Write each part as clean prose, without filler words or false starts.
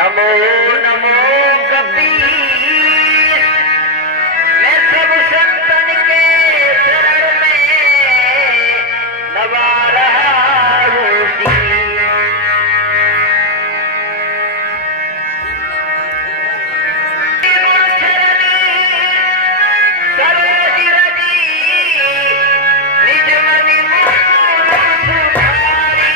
नमो नमो कपीस, मैं सब संतन के शरण में नवा रहा हूँ शीश। सरोज रजी निज मनि मूल सुधारी,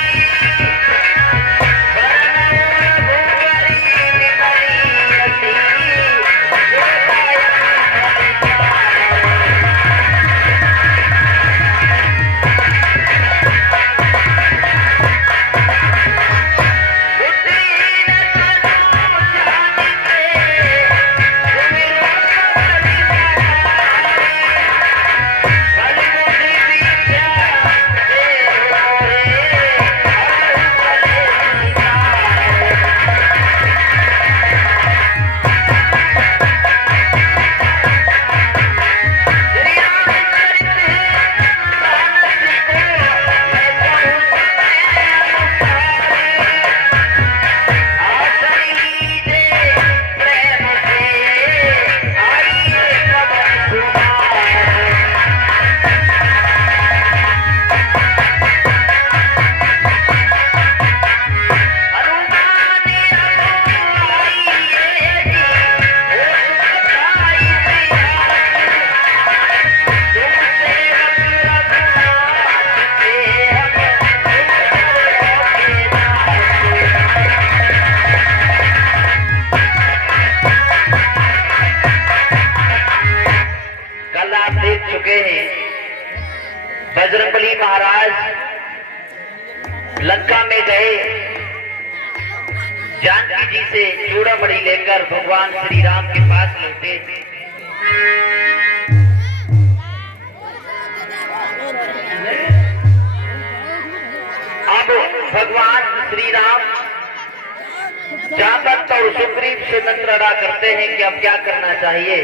बजरंगबली महाराज लंका में गए, जानकी जी से चूड़ामणि लेकर भगवान श्री राम के पास लौटे। अब भगवान श्री राम जांबवत और सुग्रीव से मंत्र अदा करते हैं कि अब क्या करना चाहिए।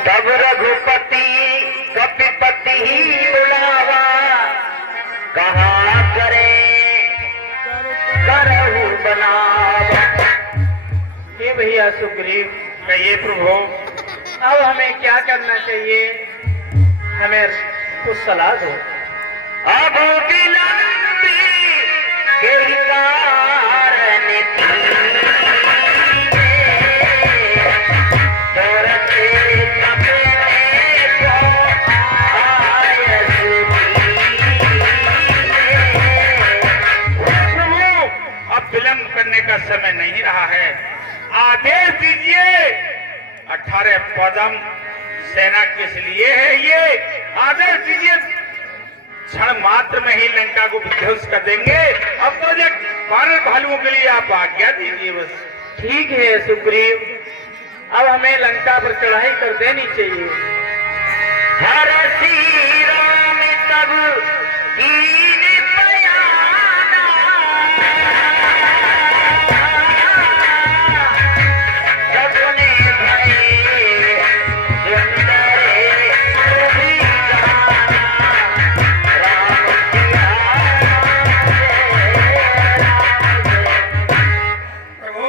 तब रघुपति कपिपति ही बुलावा, कहा करे करहु बनावा। हे भैया सुग्रीव, कहिए प्रभु, अब हमें क्या करना चाहिए, हमें कुछ सलाह दो। अब विलंबी के कारण का समय नहीं रहा है, आदेश दीजिए। 18 पदम सेना किस लिए है, ये आदेश दीजिए। क्षण मात्र में ही लंका को विध्वंस कर देंगे। अब तो जो 12 भालुओं के लिए आप आज्ञा दीजिए बस। ठीक है सुग्रीव, अब हमें लंका पर चढ़ाई कर देनी चाहिए। हर श्री राम तब कीन बयाना, सपने भये सुंदर सुभिगाना, राम सिया प्रभु,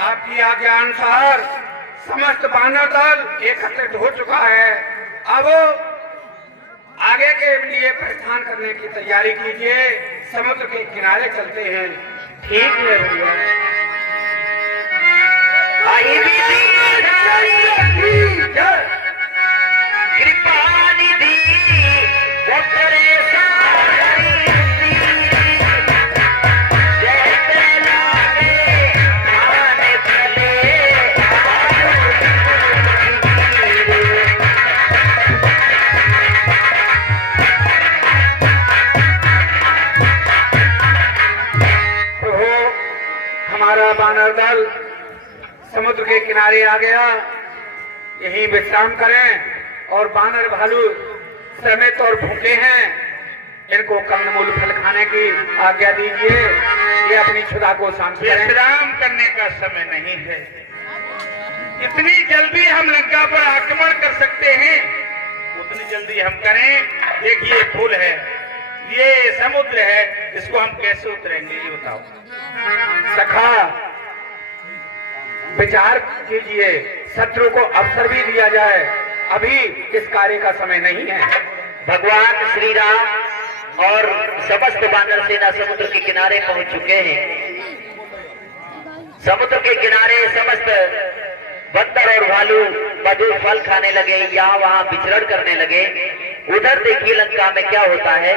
आपकी आज्ञा अनुसार समस्त वानर दल एकत्रित हो चुका है। अब आगे के लिए प्रस्थान करने की तैयारी कीजिए। समुद्र के किनारे चलते हैं। ठीक है भैया। आई भी के किनारे आ गया, यहीं विश्राम करें। और बानर भालू श्रमित और भूखे हैं, इनको कंदमूल फल खाने की आज्ञा दीजिए, ये अपनी क्षुधा को शांत करें। विश्राम करने का समय नहीं है, इतनी जल्दी हम लंका पर आक्रमण कर सकते हैं, उतनी जल्दी हम करें। देखिए फूल है, ये समुद्र है, इसको हम कैसे उतरेंगे ये बताओ। सखा विचार कीजिए, शत्रु को अवसर भी दिया जाए, अभी इस कार्य का समय नहीं है। भगवान श्री राम और समस्त वानर सेना समुद्र के किनारे पहुंच चुके हैं। समुद्र के किनारे समस्त बंदर और भालू मधुर फल खाने लगे, यहाँ वहां विचरण करने लगे। उधर देखिए लंका में क्या होता है।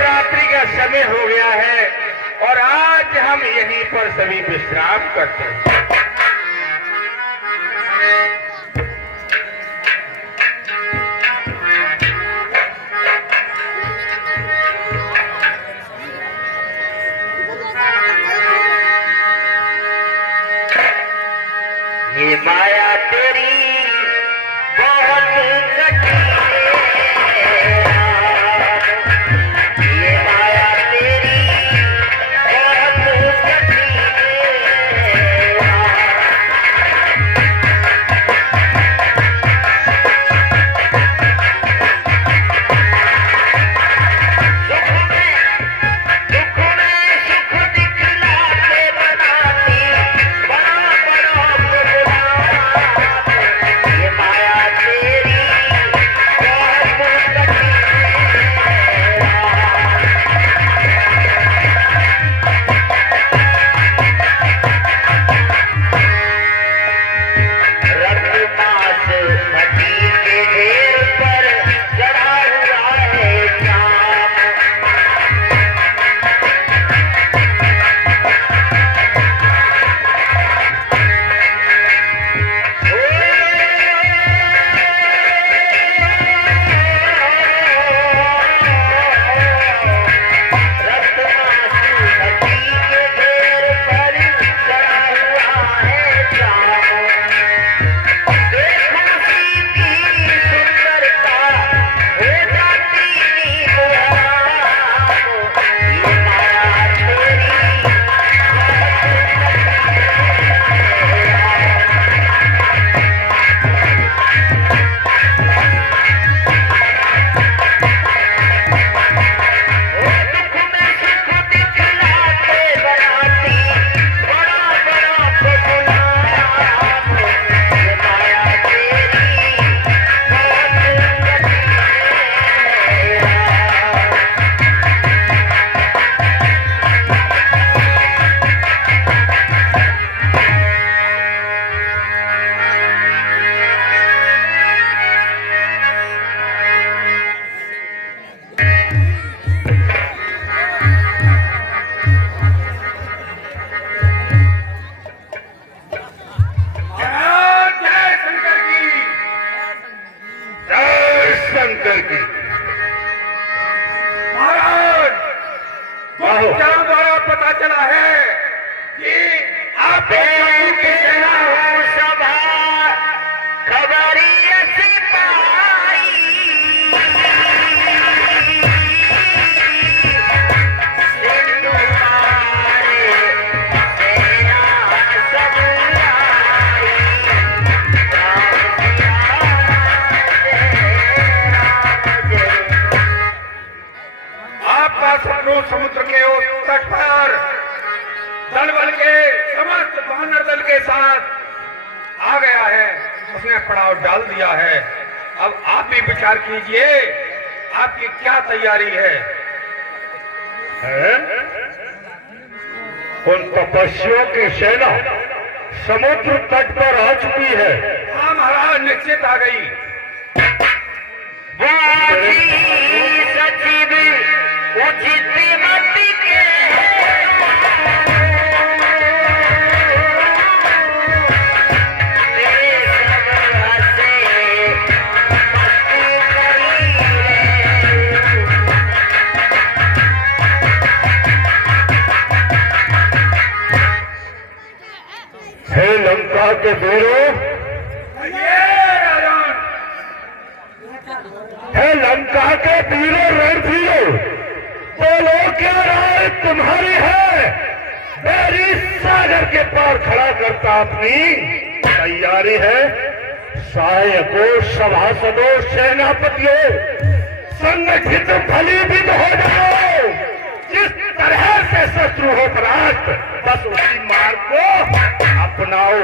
रात्रि का समय हो गया है और आज हम यहीं पर सभी विश्राम करते हैं। ये माया तेरी बहुत कठिन है, ये माया तेरी बहुत कठिन है। दुख में सुख दिखला के बनाती, बड़ा बड़ा ये माया तेरी बहुत कठिन है। रघुमास नदी के ढेर पर चढ़ा हुआ है चाम, शंकर की। महाराज गुप्तचरों द्वारा पता चला है कि आप की सेना हो सभा खबरी ऐसी पाई, सिंधु मारे सेना सब आई, आपका शत्रु समुद्र के उस तट पर दल बल के समस्त वानर दल के साथ आ गया है, उसने पड़ाव डाल दिया है। अब आप भी विचार कीजिए, आपकी क्या तैयारी है? उन तपस्वियों की सेना समुद्र तट पर आ चुकी है। हाँ महाराज, निश्चित आ गई। सचिव उचित मति के लंका के वीरों, ये राजन, है लंका के वीरों रणधीरों, बोलो क्या राय तुम्हारी है? मेरी सागर के पार खड़ा करता अपनी तैयारी है। सहायकों, सभासदों, सेनापतियों, संगठित फलीभूत हो जाओ। जिस तरह से शत्रु हो परास्त, बस उसी मार्ग को अपनाओ।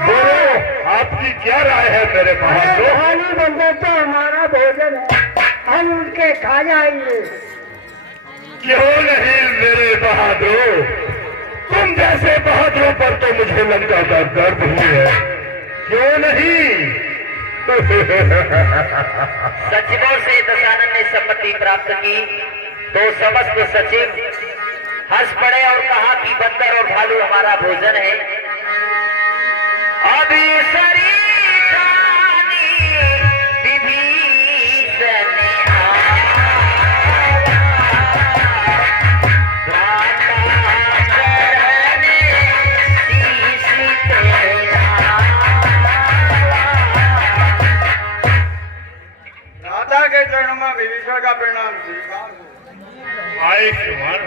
बोलो, आपकी क्या राय है मेरे बहादुर? हाली बंदर तो हमारा भोजन है, हम उनके खा जाएंगे। क्यों नहीं मेरे बहादुर? तुम जैसे बहादुरों पर तो मुझे लंका का गर्व ही है। क्यों नहीं? सचिवों से दशानन ने सम्मति प्राप्त की तो समस्त सचिव हंस पड़े और कहा कि बंदर और भालू हमारा भोजन है। अभी राधा के चरणों में विभीषण का परिणाम स्वीकार हो। आयुष्मान।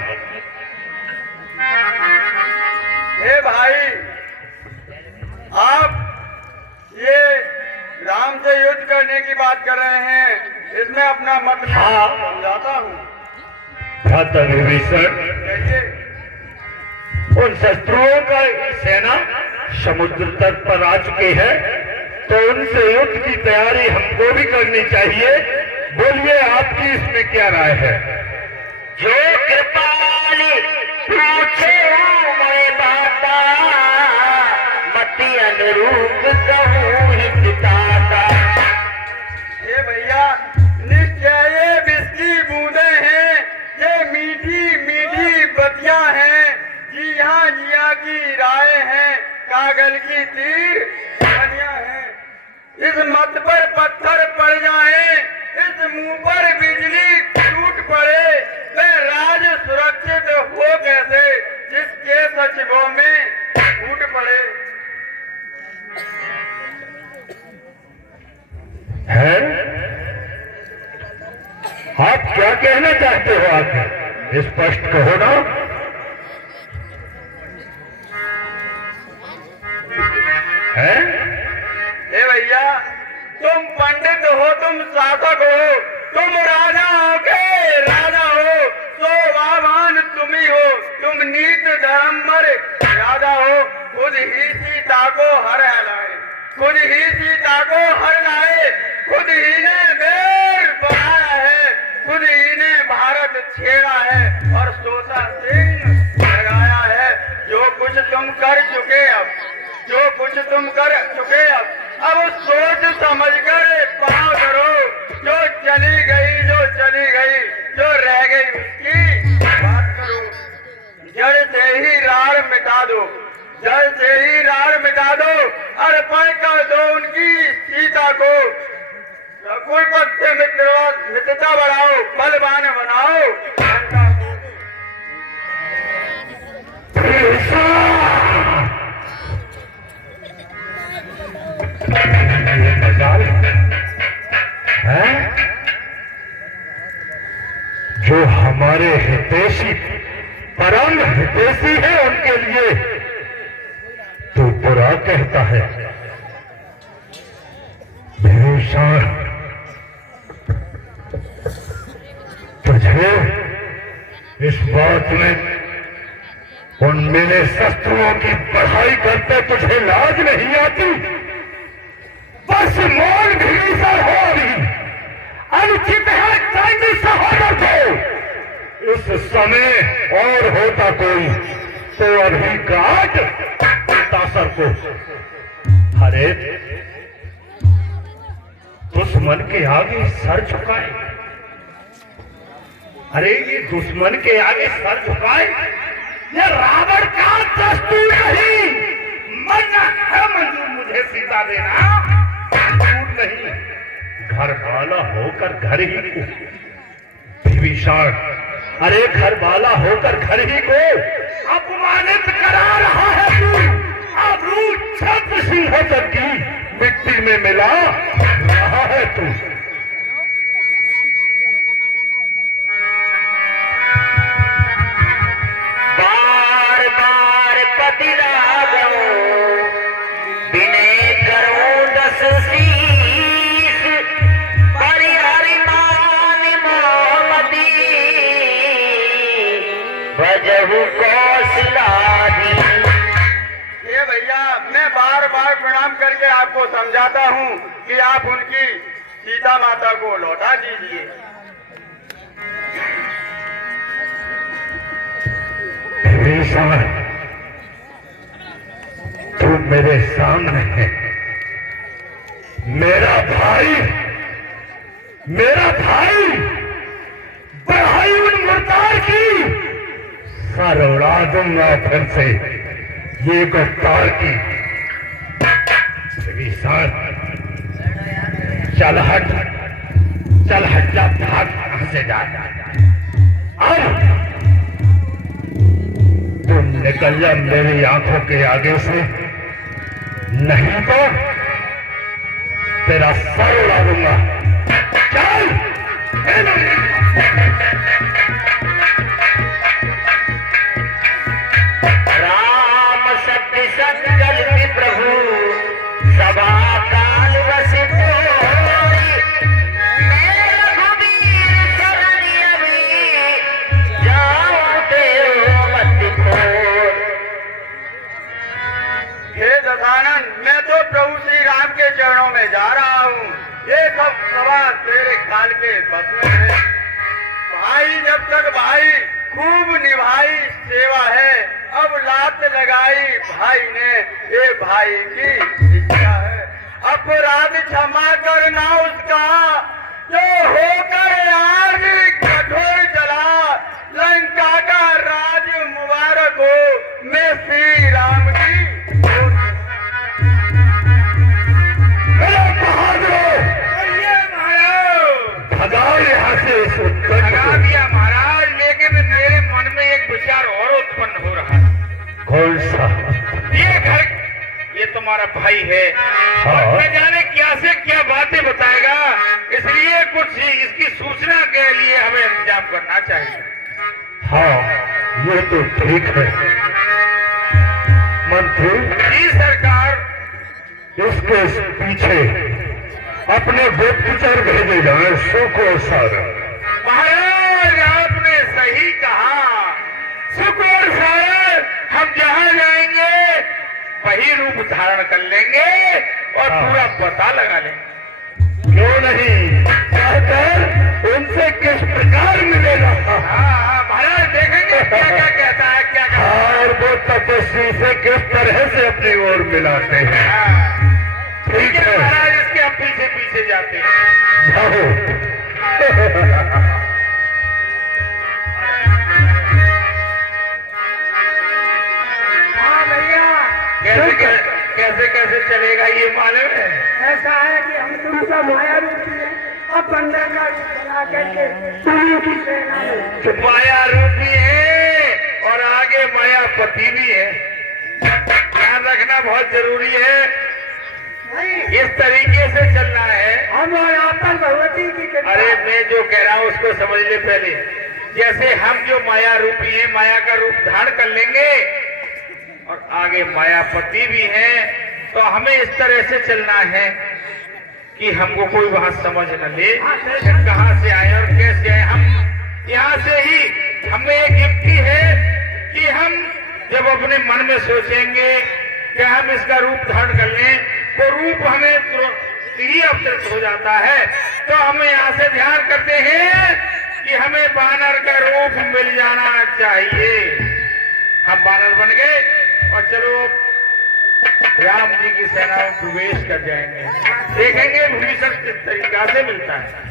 हे भाई, आप ये राम से युद्ध करने की बात कर रहे हैं, इसमें अपना मत मैं हाँ। समझाता हूँ। भ्राता विभीषण, कहिए। उन शत्रुओं का सेना समुद्र तट पर आ चुकी है, तो उनसे युद्ध की तैयारी हमको भी करनी चाहिए। बोलिए, आपकी इसमें क्या राय है? जो कृपाली पूछे मैं बाता, मति अनुरूप कहूँ हितदाता। ये भैया, निश्चय ये बिस्की बूंदे हैं, ये मीठी मीठी बतियां हैं, जिया की राय हैं, कागल की तीर कहानियां हैं। इस मत पर पत्थर पड़ जाए, इस मुंह पर बिजली टूट पड़े, वह राज सुरक्षित हो कैसे जिसके सचिवों में फूट पड़े। है? आप क्या कहना चाहते हो? आप स्पष्ट कहो ना। है? हे भैया, तुम पंडित हो, तुम शासक हो, तुम राजा हो के राजा हो, शोभावान तुम ही हो, तुम नीत धर्म पर राजा हो। खुद ही सीता को हर लाए, खुद ही सीता को हर लाए, खुद ही ने बेर बनाया है, खुद ही ने भारत छेड़ा है और सोता सिंह लगाया है। जो कुछ तुम कर चुके, अब जो कुछ तुम कर चुके, अब सोच समझ कर पाँव करो। जो चली गई, जो चली गई, जो रह गई उसकी बात करो। जड़ से ही रार मिटा दो, जड़ से ही रार मिटा दो, अर्पण कर दो उनकी सीता को। रघुकुल पथ से मित्रता बढ़ाओ, बलवान बनाओ लंका को। ये मजाल है? जो हमारे हितैषी, परम हितैषी है, उनके लिए तो बुरा कहता है। विभीषण, तुझे इस बात में उन मेरे शत्रुओं की पढ़ाई करते तुझे लाज नहीं आती? बस मौन विभीषण हो अभी। अनुचित है चंडी सहोदर को। इस समय और होता कोई तो अभी गाट तासर को। अरे दुश्मन के आगे सर झुकाए, अरे ये दुश्मन के आगे सर झुकाए, ये रावण का दस्तूर नहीं। मन है मंजूर मुझे सीता देना, दूर नहीं। घर वाला होकर घर ही को विभीषण, अरे घर वाला होकर घर ही को अपमानित करा रहा है तू। अब सिंहासन की मिट्टी में मिला रहा है तू। बार बार पति रागो विनय करो दस शीस परिहरि मान मोहम्मदी भजहु कौशलादी। ये भैया मैं बार बार प्रणाम करके आपको समझाता हूँ कि आप उनकी सीता माता को लौटा दीजिए। विभीषण, तू मेरे सामने है, मेरा भाई बढ़ाई उन मुर्दार की सर उड़ा दूंगा फिर से ये गुफ्तार की। विभीषण, चल हट जा, भाग कहां से जा। अब तुम निकल जा मेरी आंखों के आगे से, नहीं तो तेरा सर उड़ा दूंगा। चल राम सत्य संकल्प प्रभु सभा काल बस तोरी मैं रघुवीर शरण अभी जाऊं तेरो मत खोर। हे दशानन, मैं तो प्रभु श्री राम के चरणों में जा रहा हूँ। ये सब सभा तेरे काल के बस में है। भाई जब तक भाई खूब निभाई सेवा है, अब लात लगाई भाई ने, ये भाई की इच्छा है। अपराध क्षमा करना उसका जो होकर आग कठोर जला। लंका का राज मुबारक हो, मैं श्री राम की भगाओ यहाँ से इस उत्तर लगा दिया महाराज, लेकिन मेरे मन में एक विचार और उत्पन्न हो रहा है। कौन सा? ये घर, ये तुम्हारा भाई है और न जाने क्या से क्या बातें बताएगा, इसलिए कुछ इसकी सूचना के लिए हमें इंतजाम करना चाहिए। हाँ, ये तो ठीक है मंत्री। जी सरकार। इसके पीछे अपने गुप्तचर भेजे जाए सुख और सारा। महाराज आपने सही कहा, सुख और सारा हम जहाँ जाएंगे वही रूप धारण कर लेंगे और पूरा पता लगा लेंगे। क्यों नहीं, कहकर उनसे किस प्रकार मिलेगा। हाँ महाराज, देखेंगे क्या क्या कहता है, क्या कहता है। और वो तपस्वी से किस तरह से अपनी ओर मिलाते हैं। हाँ, ठीक है महाराज, इसके हम पीछे पीछे जाते हैं। जाओ। हाँ भैया, कैसे कैसे चलेगा ये मालूम है। ऐसा है कि हम तुमका माया रूप है, अब बंदर का रूप बना करके तुम्हें की सेना में माया रूपी है और आगे मायापति भी है। ध्यान रखना बहुत जरूरी है, इस तरीके से चलना है। हम और आपन भगवती की कृपा। अरे मैं जो कह रहा हूँ उसको समझ ले पहले। जैसे हम जो माया रूपी है, माया का रूप धारण कर लेंगे और आगे मायापति भी हैं, तो हमें इस तरह से चलना है कि हमको कोई वहां समझ न ले कि कहाँ से आए और कैसे आए। हम यहाँ से ही हमें एक युक्ति है कि हम जब अपने मन में सोचेंगे कि हम इसका रूप धारण कर लें, वो रूप हमें तुरंत ही अवतरित हो जाता है। तो हम यहाँ से ध्यान करते हैं कि हमें बानर का रूप मिल जाना चाहिए। हम बानर बन गए और चलो राम जी की सेना में प्रवेश कर जाएंगे। देखेंगे विभीषण किस तरीका से मिलता है।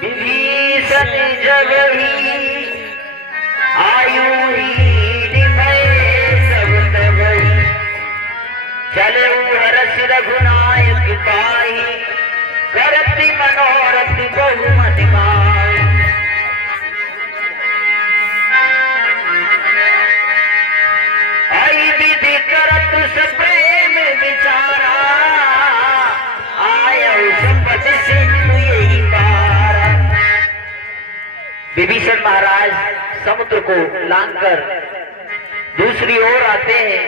विभीषण जग ही आयु ही निभय सब तब ही चले हर हरस रघुनायक पाई, करति मनोरथ बहु मन भाई। आई विधि करत सब प्रेम विचारा, आयो संपत सिंधु यही पारा। विभीषण महाराज समुद्र को लांघकर दूसरी ओर आते हैं।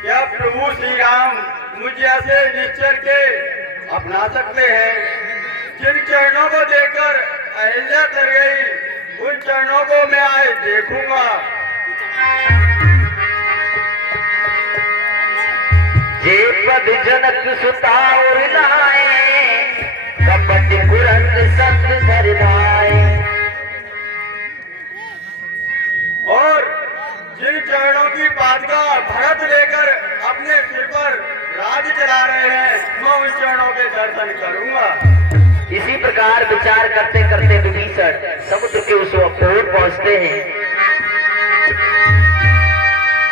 क्या प्रभु श्री राम मुझे ऐसे निश्चर के अपना सकते हैं? जिन चरणों को देखकर अहिल्या तर गई, उन चरणों को मैं आज देखूंगा। जे पद जनक सुता और लाए, कपट कुरंग सत भर भाए। और जिन चरणों की पादुका भरत लेकर अपने सिर पर राज चला रहे हैं, मैं उन चरणों के दर्शन करूंगा। इसी प्रकार विचार करते करते विभीषण समुद्र के उस ओर पहुंचते हैं।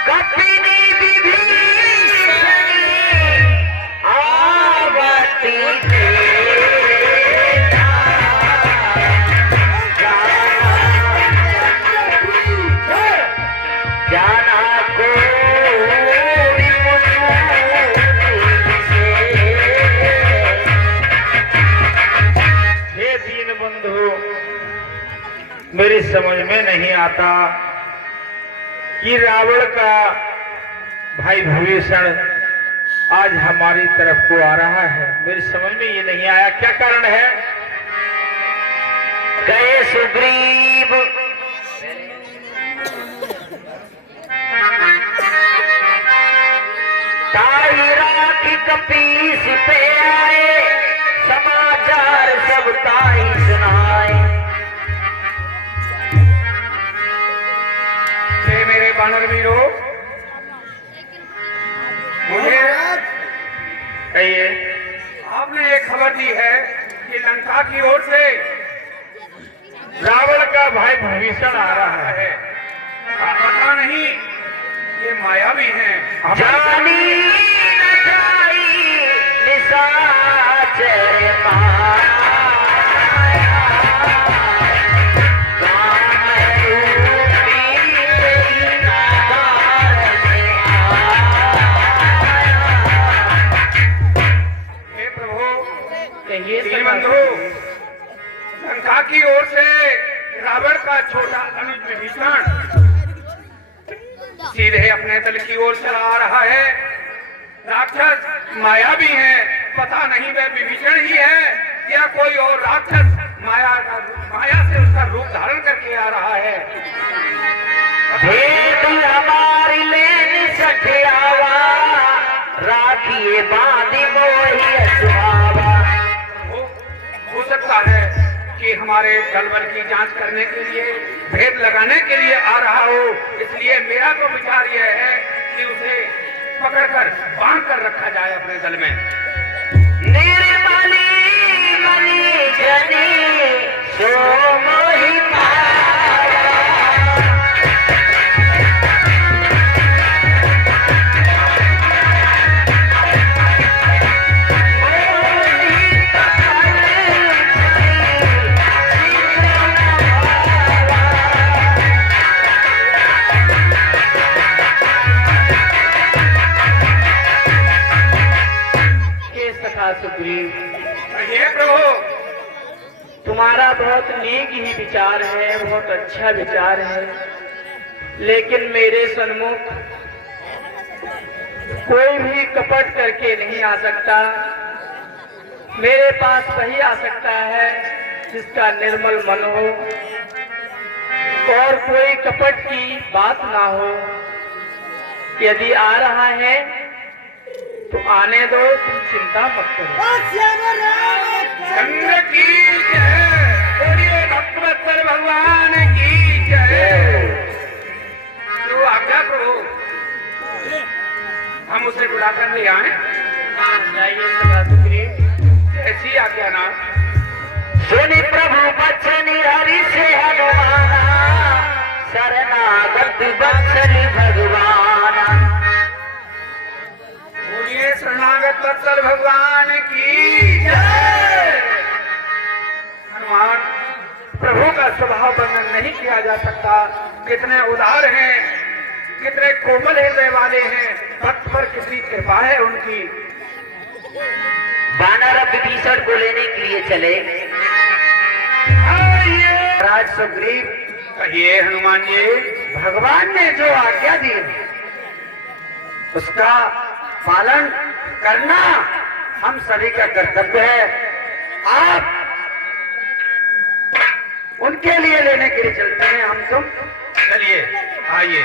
कपिनी विभीषणी आवती जाना को हे दीन बंधु, मेरी समझ में नहीं आता कि रावण का भाई विभीषण आज हमारी तरफ को आ रहा है। मेरी समझ में ये नहीं आया, क्या कारण है? गए सुग्रीव ताई राखी कपीस पे आए, समाचार सब ताई सुनाए। हे मेरे बानर वीरों, मुझे कहिए, आपने ये खबर दी है कि लंका की ओर से रावण का भाई विभीषण आ रहा है। पता नहीं ये मायावी हैं। जानी न जाई निशाचर माया, काम रूपी तेरी तारने आया। हे प्रभु, कहिए बंधु, लंका की ओर से रावण का छोटा अनुज विभीषण सीधे अपने दल की ओर चला आ रहा है। राक्षस मायावी हैं, पता नहीं वह विभीषण ही है या कोई और राक्षस माया से उसका रूप धारण करके आ रहा है। भेद हमारी लेन सठियावा, राखिए बांधी मोही सुहावा। हो सकता है कि हमारे दल बल की जांच करने के लिए, भेद लगाने के लिए आ रहा हो। इसलिए मेरा तो विचार यह है कि उसे पकड़कर बांध कर रखा जाए अपने दल में। निर्मली मनी जनी सो मोहि पाया, सुग्रीव, ये प्रभु, तुम्हारा बहुत नेक ही विचार है, बहुत अच्छा विचार है, लेकिन मेरे सन्मुख कोई भी कपट करके नहीं आ सकता। मेरे पास वही आ सकता है जिसका निर्मल मन हो और कोई कपट की बात ना हो। यदि आ रहा है तो आने दो, तुम चिंता मत करो। चंद्र की जय, बोलिए भक्तवत्सल भगवान की जय। तो आज्ञा करो, हम उसे बुलाकर ले आए। जाइए सदा सुग्रीव। ऐसी आज्ञा ना। सुनि प्रभु बचन हरि से हनुमाना, शरणागत बत्सल भगवान। बोल भगवान की जय। हनुमान प्रभु का स्वभाव वर्णन नहीं किया जा सकता। कितने उदार हैं, कितने कोमल हृदय वाले हैं, भक्त पर कितनी कृपा है उनकी। वानर अब विभीषण को लेने के लिए चले। राज सुग्रीव, कहिए हनुमान जी। भगवान ने जो आज्ञा दी उसका पालन करना हम सभी का कर्तव्य है। आप उनके लिए लेने के लिए चलते हैं। हम तुम चलिए आइए।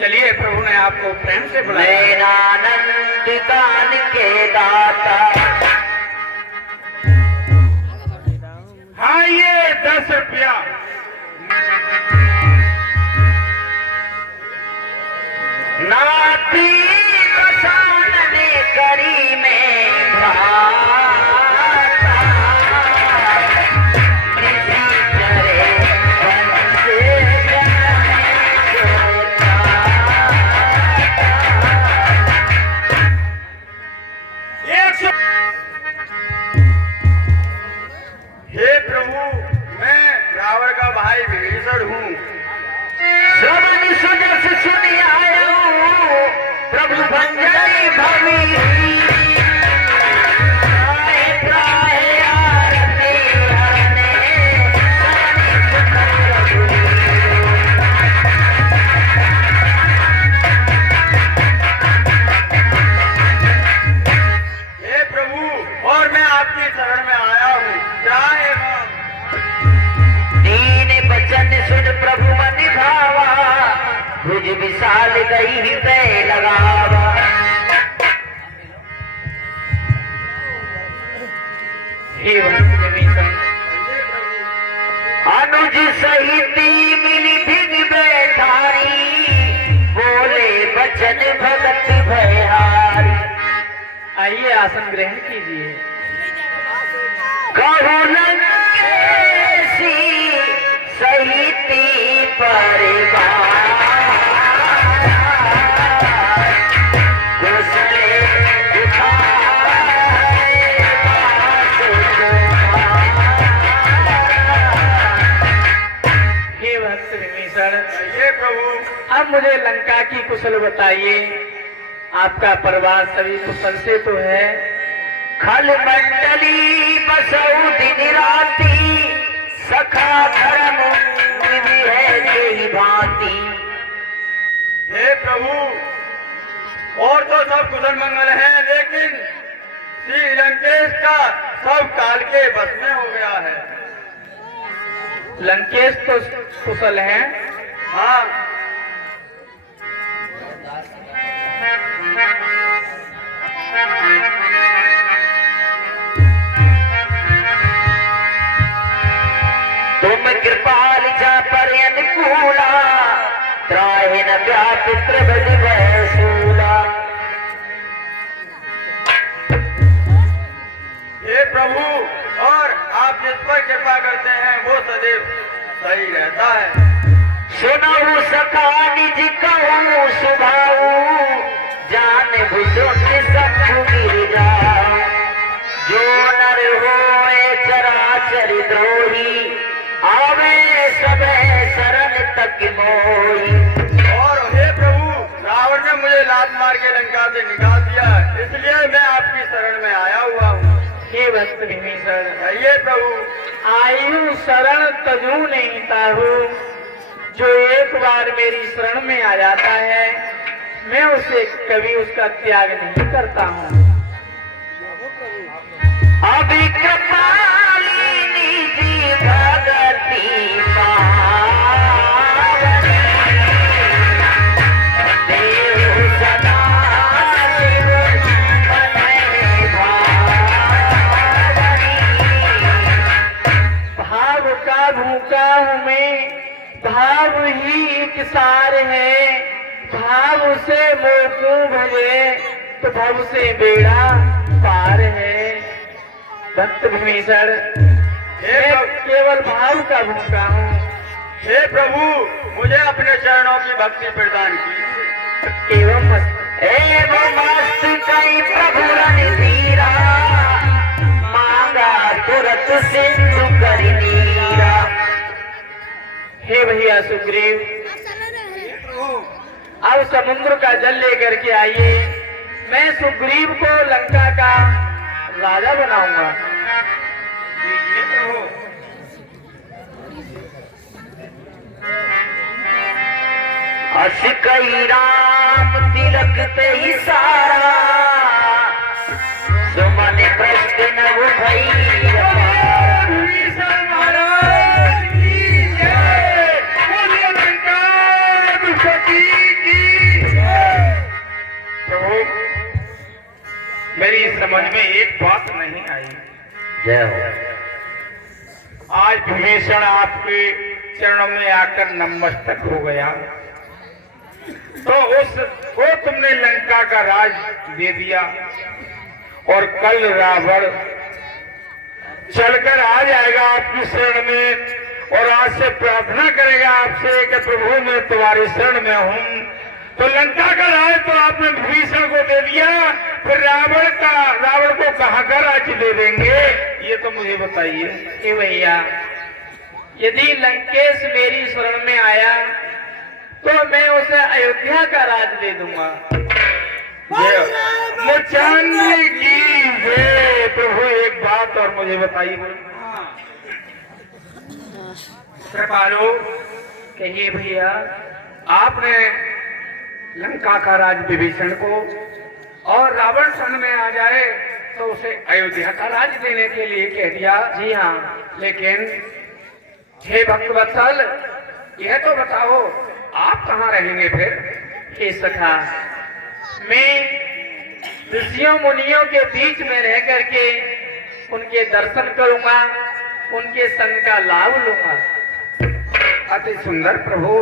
चलिए प्रभु ने आपको प्रेम से बुलाया। नैनानंद दान के दाता। हाँ ये 10 रुपया। नाती बसान ने करी में भ्राता। किसी करे बंदे हे प्रभु, मैं रावण का भाई विभीषण हूँ। श्रवण सुजस सुनि आयो प्रभु भंजनी भवी। त्राहि आरती हरने हे प्रभु, और मैं आपकी शरण में आया हूँ। जय राम। दीन बचन सुन प्रभु मन भावा। भुज विशाल गई हृदय लगावा। हे भक्त विभीषण, अनुज सहिती मिली भिग बैठारी। बोले बचन भगत भयहारी। आइए आसन ग्रहण कीजिए। कहु लंकेशी सहिती परिवार। कुशले उठाए बात तुम्हारा। हे भक्त विभीषण, हे प्रभु, अब मुझे लंका की कुशल बताइए। आपका परिवार सभी कुशल से तो है? खल मंडली बसऊ दिन राती। सखा धर्म विधि है यही भांति। हे प्रभु, और तो सब कुशल मंगल हैं, लेकिन श्री लंकेश का सब काल के बस में हो गया है। लंकेश तो कुशल हैं। हाँ, तुम कृपाल जा पर अनुकूला। त्राहि न व्यापि त्रिभुज भय शूला। हे प्रभु, और आप जिस पर कृपा करते हैं वो सदैव सही रहता है। सुनऊ सखा निज कहूँ सुभाऊ। जान बुझुन सब गिर जाओ। जो नर होए चराचर द्रोही। आवे सबे शरण तक मोही। और हे प्रभु, रावण ने मुझे लात मार के लंका से निकाल दिया, इसलिए मैं आपकी शरण में आया हुआ हूँ। हे भक्त विभीषण, कहिए प्रभु। आयु शरण तजू नहीं ताहू। जो एक बार मेरी शरण में आ जाता है, मैं उसे कभी उसका त्याग नहीं करता हूँ। अभी कृपालिनी जी भगती पावनी। देव सदा भूखा हूँ मैं, भाव ही एक सार है, भाव से मोकू भजे तो भव से बेड़ा पार है। भक्त भीषण, मैं केवल भाव का भूखा हूँ। हे प्रभु, मुझे अपने चरणों की भक्ति प्रदान की। एवं मस्त कई प्रभु रणधीरा, मांगा तुरत सिंधु कर नीरा। हे भैया सुग्रीव, अब समुद्र का जल लेकर के आइए, मैं सुग्रीव को लंका का राजा बनाऊंगा। अस कई राम तिलक ते ही सारा, सुमन प्रश्न न भैया। मेरी समझ में एक बात नहीं आई। जय हो। आज विभीषण आपके चरणों में आकर नतमस्तक हो गया, तो उसको तुमने लंका का राज दे दिया, और कल रावण चलकर आ जाएगा आपकी शरण में, और आज से प्रार्थना करेगा आपसे कि प्रभु मैं तुम्हारी शरण में हूँ। तो लंका का राज तो आपने विभीषण को दे दिया, फिर रावण को कहाँ का राज्य दे देंगे, ये तो मुझे बताइए। कि भैया, यदि लंकेश मेरी शरण में आया तो मैं उसे अयोध्या का राज दे दूंगा। मुझे की जय। प्रभु एक बात और मुझे बताइए। कृपालु, कहिए भैया। आपने लंका का राज विभीषण को, और रावण सन में आ जाए तो उसे अयोध्या का राज देने के लिए कह दिया। जी हाँ, लेकिन हे भक्तवत्सल, यह तो बताओ आप कहाँ रहेंगे फिर? हे सखा, मैं ऋषियों मुनियों के बीच में रह करके उनके दर्शन करूंगा, उनके संग का लाभ लूंगा। अति सुंदर प्रभु,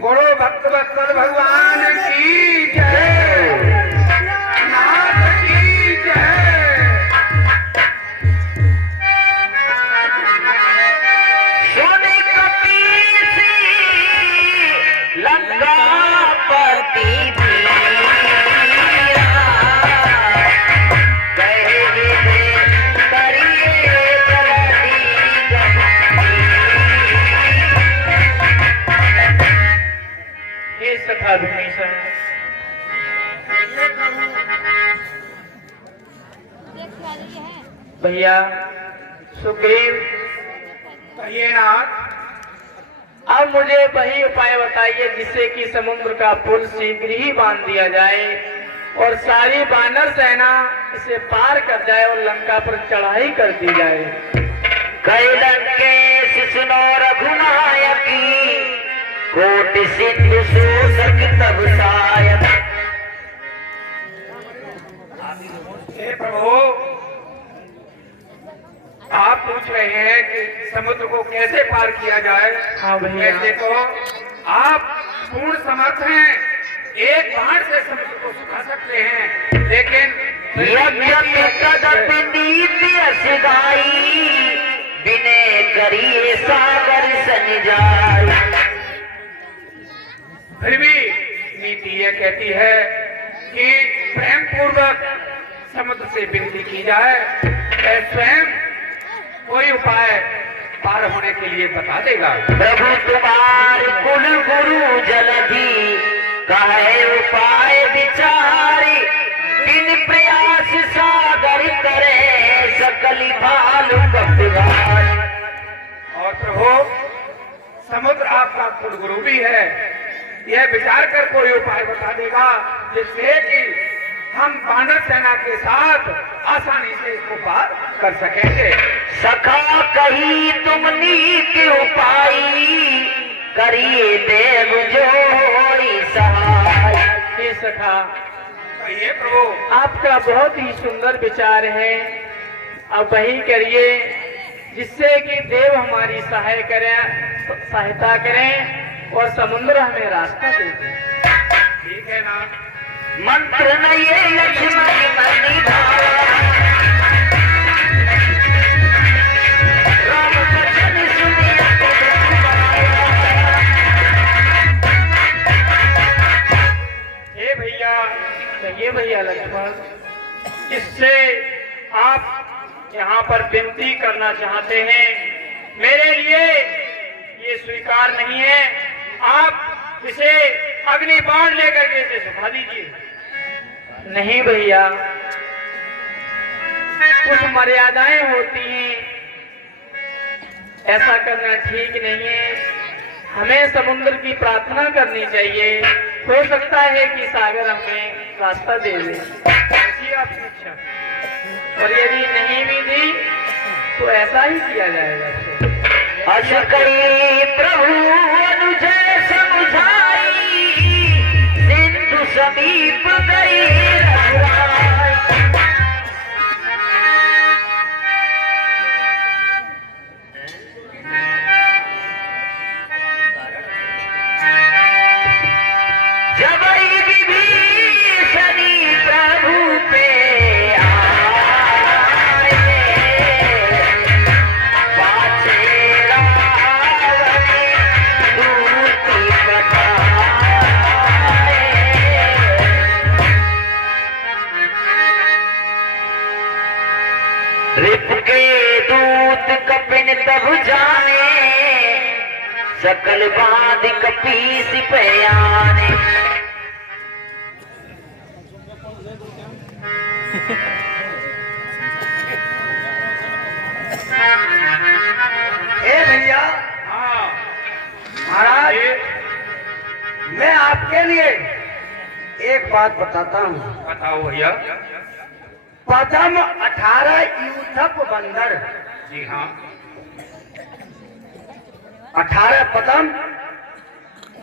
बोलो भक्तवत्सल भगवान की जय, नाथ की जय। सोने कपीसी लंकापति वीरा, कहे विधे करिए प्रगति गंभीर। हे सखा विभीषण, भैया सुग्रीव, कहिए नाथ। अब मुझे वही उपाय बताइए जिससे कि समुद्र का पुल शीघ्र ही बांध दिया जाए और सारी वानर सेना इसे पार कर जाए और लंका पर चढ़ाई कर दी जाए। कैलंकेश सुनो रघुनायकी, कोटि सिंधु शोषक तब सायक। हे प्रभु, आप पूछ रहे हैं कि समुद्र को कैसे पार किया जाए। हाँ भैया। वैसे तो आप पूर्ण समर्थ हैं, एक बाण से समुद्र को सुखा सकते हैं, लेकिन यद्यपि तदपि नीति असगाई, बिने करिए सागर सन जाई। फिर भी नीति यह कहती है कि प्रेम पूर्वक समुद्र से विनती की जाए, वह स्वयं कोई उपाय पार होने के लिए बता देगा। प्रभु तुम्हार कुल गुरु जलधि, कहे उपाय विचारी, बिन प्रयास सागर करे सकली भालु कपिवार। और प्रभु, समुद्र आपका कुल गुरु भी है, यह विचार कर कोई उपाय बता देगा जिससे कि हम वानर सेना के साथ आसानी से इसको पार कर सकेंगे। सखा कही तुम नीक उपाय, करिए देव जो होई सहाय। हे सखा, कहिए प्रभु। आपका बहुत ही सुंदर विचार है, अब वही करिए जिससे कि देव हमारी सहायता करें और समुद्र हमें रास्ता दे दे। ठीक है ना। मंत्र न ये लक्ष्मण मणि भाया, राम वचन सुनिए तो हे भैया, कहिए भैया लक्ष्मण, इससे आप यहाँ पर विनती करना चाहते हैं, मेरे लिए ये स्वीकार नहीं है। आप इसे अग्नि बाण लेकर के इसे सुखा दीजिए। नहीं भैया, कुछ मर्यादाएं होती हैं, ऐसा करना ठीक नहीं है। हमें समुद्र की प्रार्थना करनी चाहिए, हो सकता है कि सागर हमें रास्ता दे दे। ऐसी आपकी इच्छा, और यदि नहीं भी दी तो ऐसा ही किया जाएगा। अस कई प्रभु अनुजय समझाई, सिंधु समीप गई रघुराई। जब विभीषणी प्रभु पे रिप के दूत कपिन तब जाने, सकल बांध कपीस पयाने। ए भैया, हाँ महाराज, मैं आपके लिए एक बात बताता हूँ। बताओ भैया। पदम 18 यूथप बंदर, जी हाँ। 18 पदम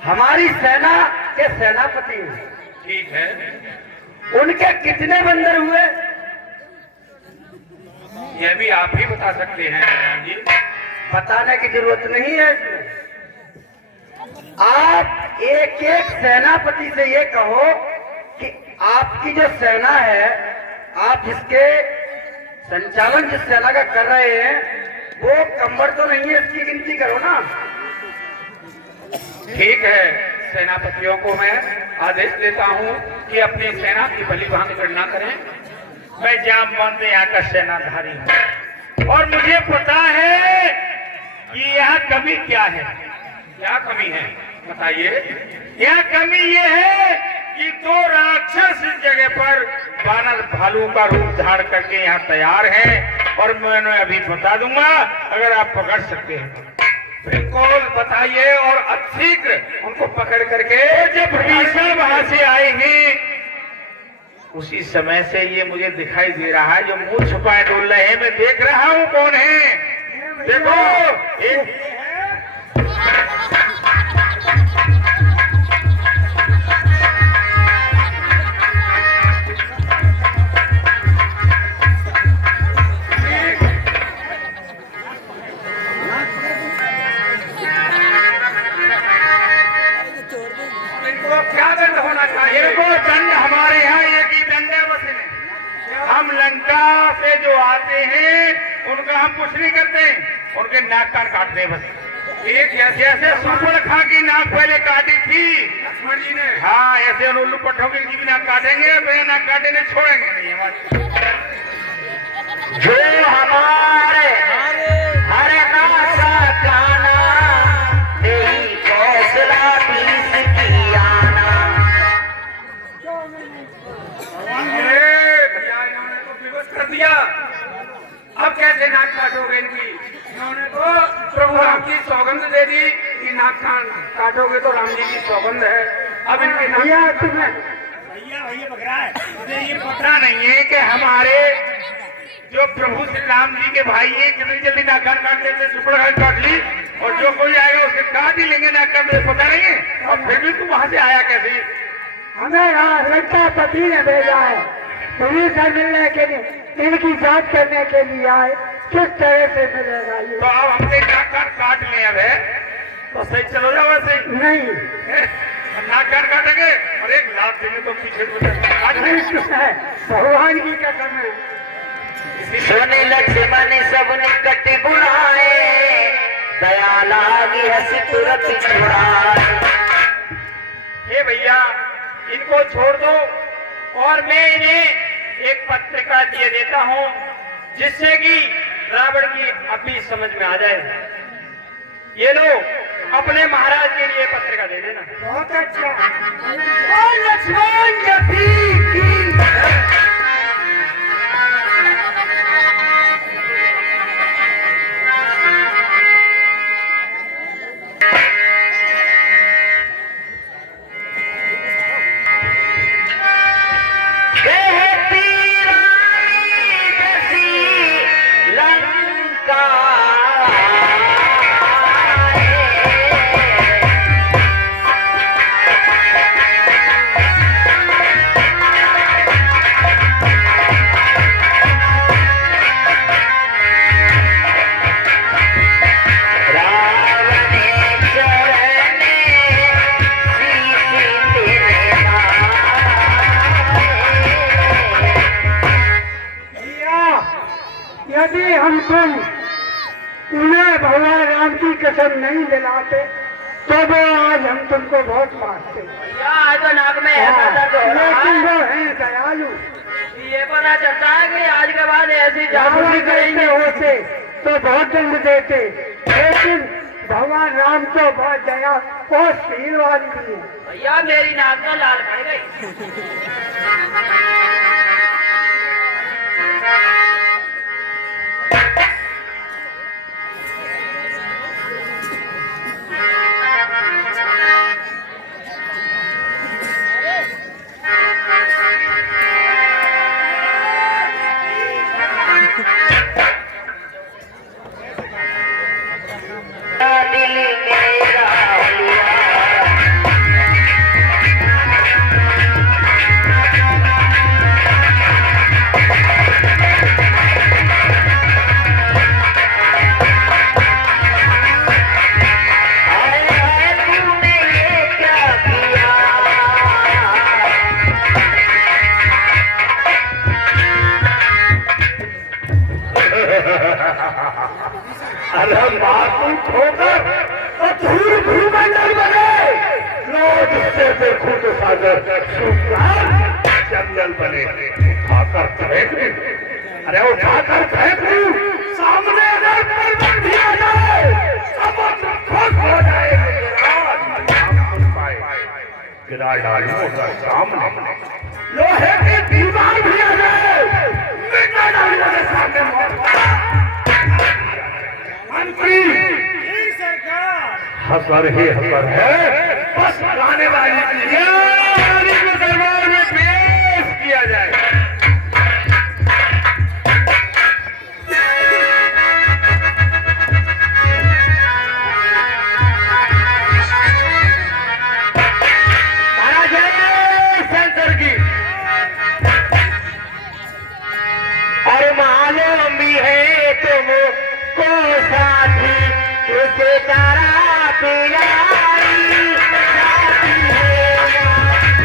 हमारी सेना के सेनापति हैं। ठीक है। उनके कितने बंदर हुए? यह भी आप ही बता सकते हैं जी। बताने की जरूरत नहीं है इसमें। आप एक एक सेनापति से ये कहो कि आपकी जो सेना है, आप जिसके संचालन जिस सेना का कर रहे हैं, वो कम्बड़ तो नहीं है, इसकी गिनती करो ना। ठीक है, सेनापतियों को मैं आदेश देता हूँ कि अपनी सेना की भलीभांति गणना करें। मैं जामवंत यहाँ का सेनाधारी हूँ और मुझे पता है कि यहाँ कमी क्या है। क्या कमी है बताइए। यहाँ कमी ये है कि 2 राक्षस इस जगह पर बानर भालू का रूप धारण करके यहाँ तैयार हैं और मैं उन्हें अभी बता दूंगा, अगर आप पकड़ सकते हैं। बिल्कुल बताइए और अतिशीघ्र उनको पकड़ करके। जब भीषण वहां से आए हैं उसी समय से ये मुझे दिखाई दे रहा है, जो मुंह छुपाए डोल रहे हैं, मैं देख रहा हूँ कौन है। देखो एक क्या दंड होना चाहिए? देखो दंड हमारे यहाँ एक ही दंड है बस में। हम लंका से जो आते हैं उनका हम कुछ नहीं करते, उनके नाक कान काटते हैं बस। एक जैसे सूर्पणखा की नाक पहले काटी थी लक्ष्मण जी ने, हाँ ऐसे उल्लू पट्टों की भी नाक काटेंगे, बिना नाक काटे नहीं छोड़ेंगे नहीं हमारे। जो हमारे हरे नासा काना, तेरी कौशला बीस की आना। भैया इन्होंने तो विवश कर दिया, अब कैसे नाक काटोगे इनकी? इन्होंने तो प्रभु राम की सौगंध दे दी कि नाक काटोगे तो राम जी की सौगंध है। अब इनके भैया तुम्हें भैया पकड़ा है, मुझे ये पता नहीं है कि हमारे जो प्रभु श्री राम जी के भाई हैं कितनी जल्दी नाक काट देते, सुपड़ काट ली, और जो कोई आएगा उसके काट ही लेंगे नाक काट, पता नहीं है। और फिर भी तू वहां से आया कैसे? हमें यहाँ लंका पति ने भेजा है, पुलिस से मिलने के लिए, इनकी जांच करने के लिए आए। किस तरह से मिलेगा ये? तो अब हमने नाक काट ले अब है तो सही चलो जाओ वैसे ही। नहीं नाक काटेंगे और एक लाख देंगे तो पीछे है, भगवान की कसम है। सोने लक्ष्मण सब निकट बुलाए, दया लागी हंस तुरंत छुड़ाए। हे भैया इनको छोड़ दो और मैं इन्हें एक पत्रिका दिए देता हूँ जिससे कि रावण की अभी समझ में आ जाए। ये लो अपने महाराज के लिए पत्रिका दे देना। बहुत अच्छा। और लक्ष्मण जी की कहती रानी बसी लंका, यदि हम तुम उन्हें भगवान राम की कसम नहीं दिलाते तो वो आज हम तुमको बहुत मारते। भैया आज तो नाक में ऐसा दर्द हो रहा लेकिन है, वो है दयालु। ये पता चलता है कि आज के बाद ऐसी रावण जासूसी जैसे करेंगे। होते तो बहुत दंड देते, लेकिन भगवान राम तो बहुत दया और शील वाली भी है। भैया मेरी नाक तो लाल पड़ गई। दिल मेरा हुआ। हाय हाय तूने ये क्या किया, अरे मातू खोकर और धूल भूमंडल बने, रोज से देखूं तो सागर सुनसान जंगल बने। उठाकर फेंक दूं, अरे उठाकर फेंक दूं, सामने अगर पर्वत भी आ जाए, समुद्र खुश हो जाए, गिरा डालूं अगर सामने, लोहे की दीवार भी आ जाए, मिटा डालूं अगर सामने मौत। मंत्री हसर ही हसर है, बस गाने वाली के दरबार में पेश किया जाए। महाराज जय शंकर की, और मालूम भी है तुम को साथी तुझे तारा पिलाई साथी है।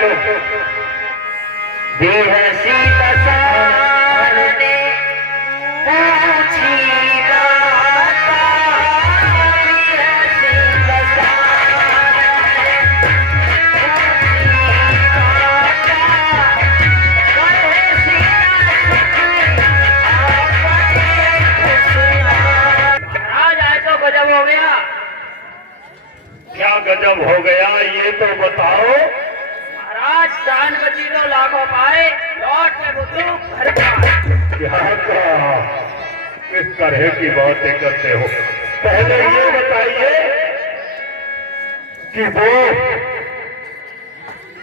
तो बेहसी बसार ने पूछी बात, बेहसी बसार ने पूछी बात, आज आए तो गजब हो गया। क्या गजब हो गया ये तो बताओ। महाराज जान बची तो लाखों पाए, लौट के बुद्धू घर का। क्या कहा, किस तरह की बातें करते हो। पहले ये बताइए कि वो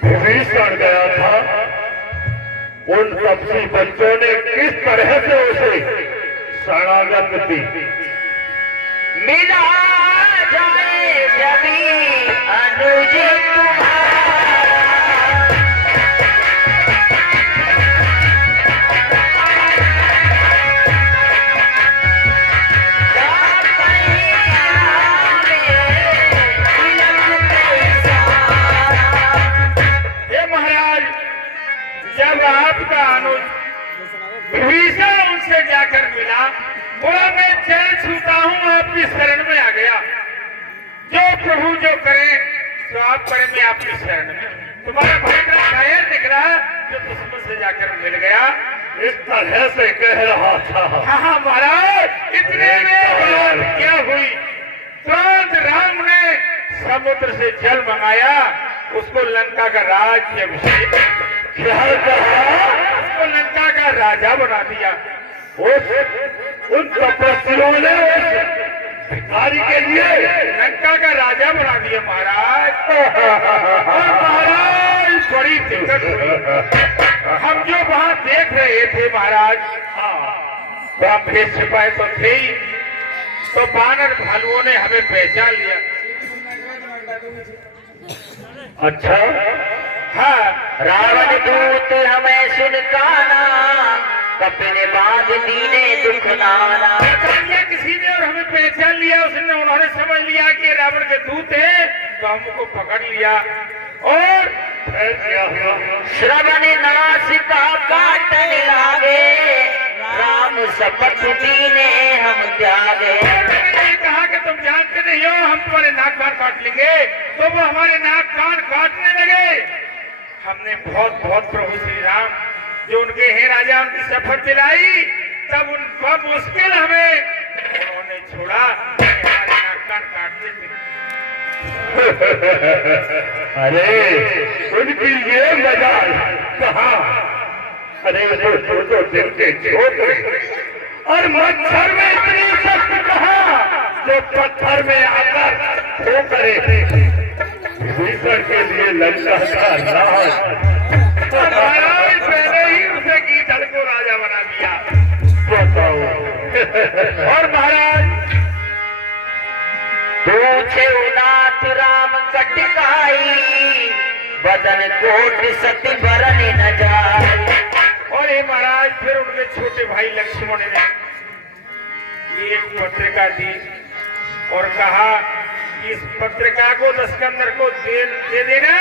विभीषण गया था, उन तपसी बच्चों ने किस तरह से उसे शरणागत दी। मिला जाए जमी अनुज तुम्हारा, हे महाराज, जब आपका अनुज विभीषण उनसे जाकर मिला, बोला मैं चरण छूता हूँ, आपकी शरण में आ गया। जो प्रभु जो करे तो आप करें, मैं आपकी शरण में। तुम्हारा भाई का शायर दिख रहा जो दुश्मन से जाकर मिल गया, इस तरह से कह रहा था। हाँ महाराज, इतने में बात क्या हुई, तुरंत राम ने समुद्र से जल मंगाया, उसको लंका का राज्य अभिषेक, क्या कहा, उसको लंका का राजा बना दिया। उन तपस्वियों ने उस भिखारी के लिए लंका का राजा बना दिया महाराज। और महाराज बड़ी दिक्कत हुई। हम जो वहां देख रहे थे महाराज, वहां भेष छिपाए तो थे ही, तो बानर भालुओं ने हमें पहचान लिया। अच्छा, हाँ, रावण दूत हमें सुनकाना, कपिल बाध दीने दुख नाना। पहचान लिया किसी ने और हमें पहचान लिया, उसने उन्होंने समझ लिया कि रावण के दूत है, तो हमको पकड़ लिया। और फिर क्या हुआ। श्रवण नासिका काटने लागे, राम शपथ दीने हम त्यागे। मैंने कहा कि तुम जानते नहीं हो, हम तुम्हारे नाक कान काट लेंगे, तो वो हमारे नाक कान काटने लगे। हमने बहुत बहुत प्रभु श्री राम जो उनके हैं राजा, उनकी शपथ दिलाई, तब उन बहुत मुश्किल हमें उन्होंने छोड़ा, हमारे नाक कान काट देते। अरे उनकी ये मजाल कहा। अरे तो दिल के छोटे और मच्छर में इतनी सख्त कहा जो पत्थर में आकर खो करे। विभीषण के लिए लंका का राज, महाराज पहले ही उसे कीचड़ को राजा बना दिया। बताओ। और महाराज पूछे नाथ राम कटकाई, बदन कोट सती बरन न जाए। और ये महाराज फिर उनके छोटे भाई लक्ष्मण ने एक पत्रिका दी और कहा इस पत्रिका को दशकंदर को दे देना,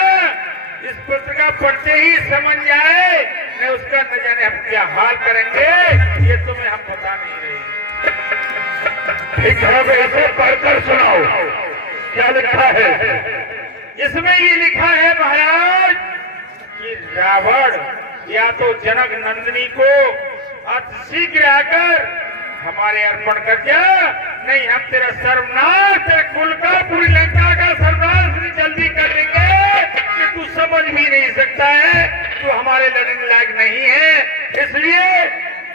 इस पत्रिका पढ़ते ही समझ जाए, नहीं उसका न जाने हम क्या हाल करेंगे, ये तुम्हें हम बता नहीं रहे। ठीक है, इसे पढ़कर सुनाओ, क्या लिखा है। इसमें ये लिखा है महाराज कि रावण या तो जनक नंदिनी को अति शीघ्र आकर हमारे अर्पण कर दिया, नहीं हम तेरा सर्वनाश, तेरे कुल का, पूरी लंका का सर्वनाश जल्दी कर देंगे कि तू समझ भी नहीं सकता है, तू हमारे लड़ने लायक नहीं है। इसलिए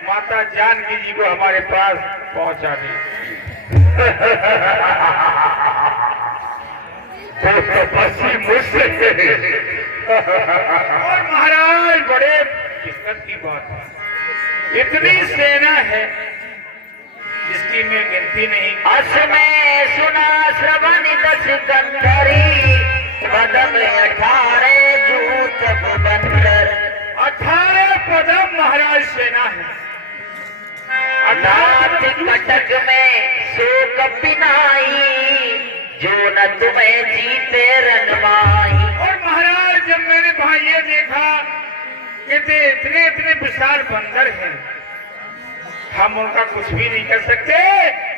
माता जानकी जी को हमारे पास पहुंचा दी। तो तपस्वी मुझसे और महाराज बड़े किस्मत की बात है, इतनी सेना है जिसकी मैं गिनती नहीं। अस में सुना श्रवण दस गंधरी, पदम 18 जूत बंदर। 18 पदम महाराज सेना है। नाथ कटक में शोक पिनाई, जो न तुम्हें जीते रनमाई। और महाराज जब मैंने वहां ये इतने इतने विशाल बंदर हैं, हम उनका कुछ भी नहीं कर सकते,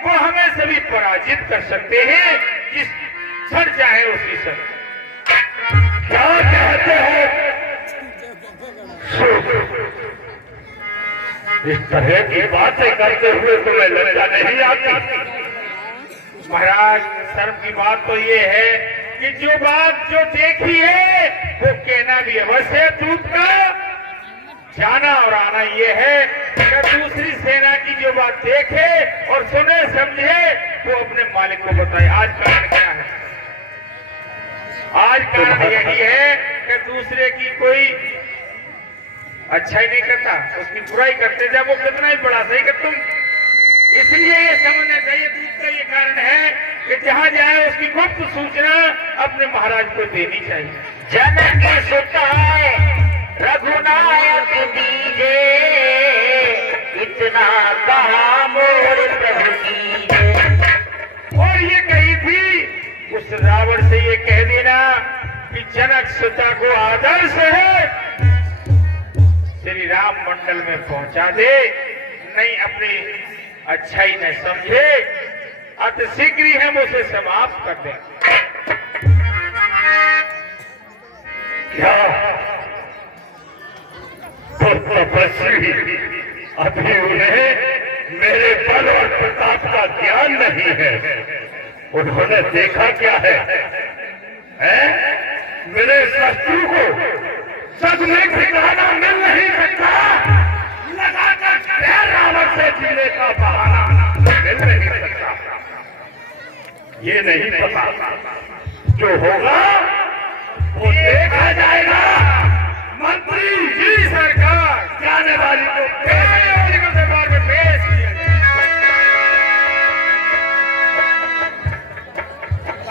वो हमें सभी पराजित कर सकते हैं, जिस क्षण चाहे उसी क्षण। क्या कहते हैं? इस तरह की बातें करते हुए तुम्हें लज्जा नहीं आती? महाराज, शर्म की बात तो ये है कि जो बात जो देखी है वो कहना भी अवश्य है। दूत का जाना और आना ये है कि दूसरी सेना की जो बात देखे और सुने समझे वो अपने मालिक को बताए। आज कारण क्या है? आज कारण यही है कि दूसरे की कोई अच्छाई नहीं करता, उसकी बुराई करते, जब वो कितना ही बड़ा सही कर तुम। इसलिए ये समझना चाहिए, दूत का ये कारण है कि जहाँ जाए उसकी गुप्त सूचना अपने महाराज को देनी चाहिए। जनक सुताए रघुनायक दीजे, इतना कहा मोर प्रभु कीजे। और ये कही थी उस रावण से ये कह देना कि जनक सुता को आदर्श है, श्री राम मंडल में पहुंचा दे, नहीं अपनी अच्छाई न समझे, अति शीघ्र ही हम उसे समाप्त कर दें। क्या तो तपस्वी अभी उन्हें मेरे बल और प्रताप का ज्ञान नहीं है? उन्होंने देखा क्या है? मेरे शत्रु को सद में ठिकाना मिल नहीं सकता, लगाकर फिर रावण से जीने का बहाना मिल नहीं सकता। ये नहीं पता, जो होगा वो देखा जाएगा। मंत्री जी सरकार, जाने वाली को जाने वाली को दरबार में पेश किया जाए।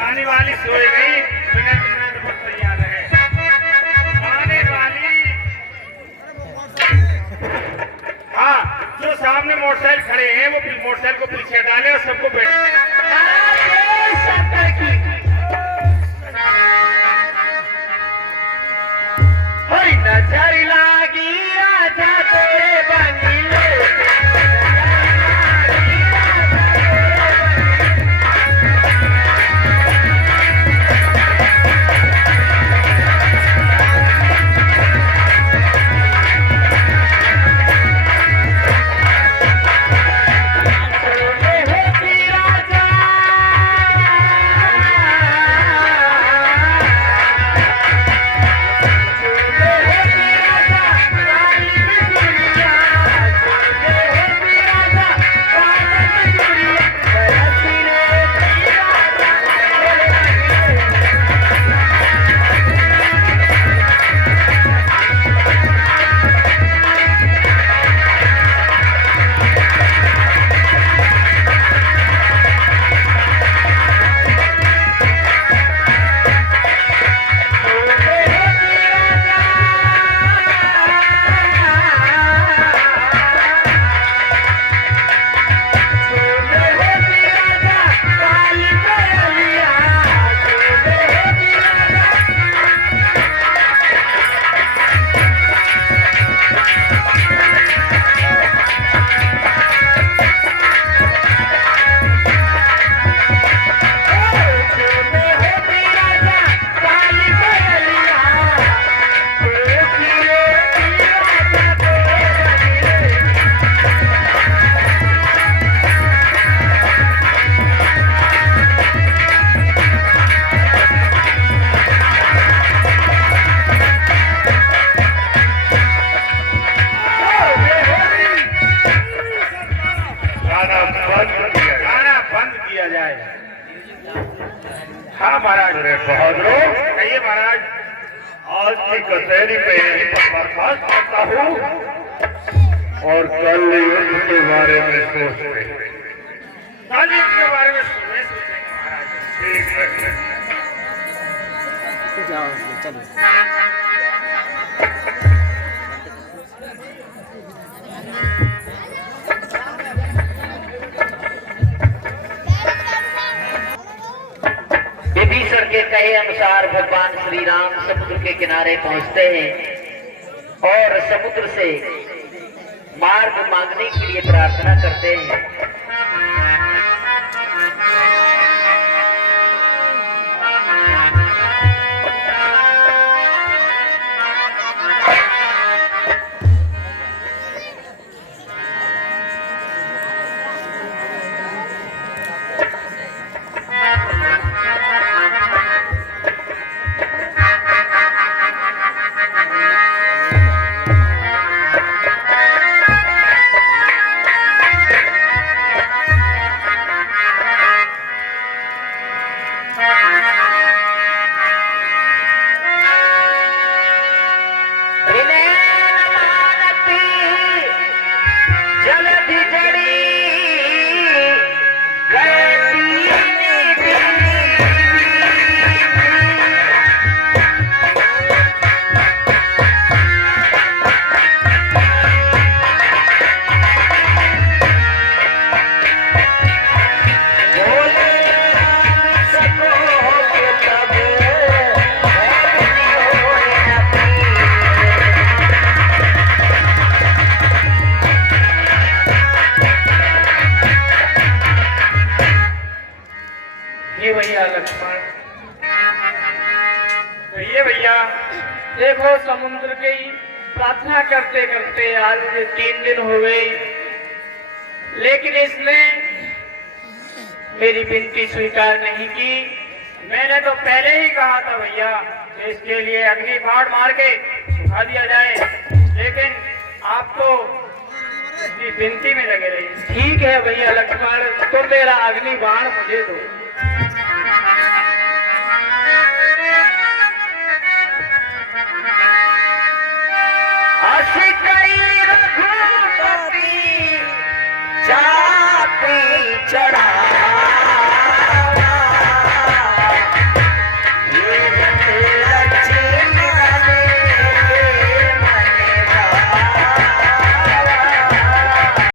आने वाली सोए गई, मिनट मिनट में तैयार है। आने वाली, हाँ, जो सामने मोटरसाइकिल खड़े हैं वो मोटरसाइकिल को पीछे हटाले और सबको बैठ। नजर लागी राजा तेरे बनीले, हाँ महाराज। बहादुर, कहिए महाराज। आज की कचहरी में यहीं पर बर्खास्त करता हूँ और कल युद्ध के बारे में सोचते हैं। कल युद्ध के बारे में सोचेंगे महाराज। ठीक है। विभीषण के कहे अनुसार भगवान श्री राम समुद्र के किनारे पहुंचते हैं। और समुद्र से मार्ग मांगने के लिए प्रार्थना करते हैं। ये भैया लक्ष्मण, तो ये भैया देखो समुद्र की प्रार्थना करते करते आज मुझे 3 दिन हो गए, लेकिन इसने मेरी विनती स्वीकार नहीं की। मैंने तो पहले ही कहा था भैया कि इसके लिए अग्नि बाण मार के सुखा दिया जाए, लेकिन आप तो इसकी विनती में लगे रहिए। ठीक है भैया लक्ष्मण, तुम मेरा अग्नि बाण मुझे दो। रघुपति चापी चढ़ा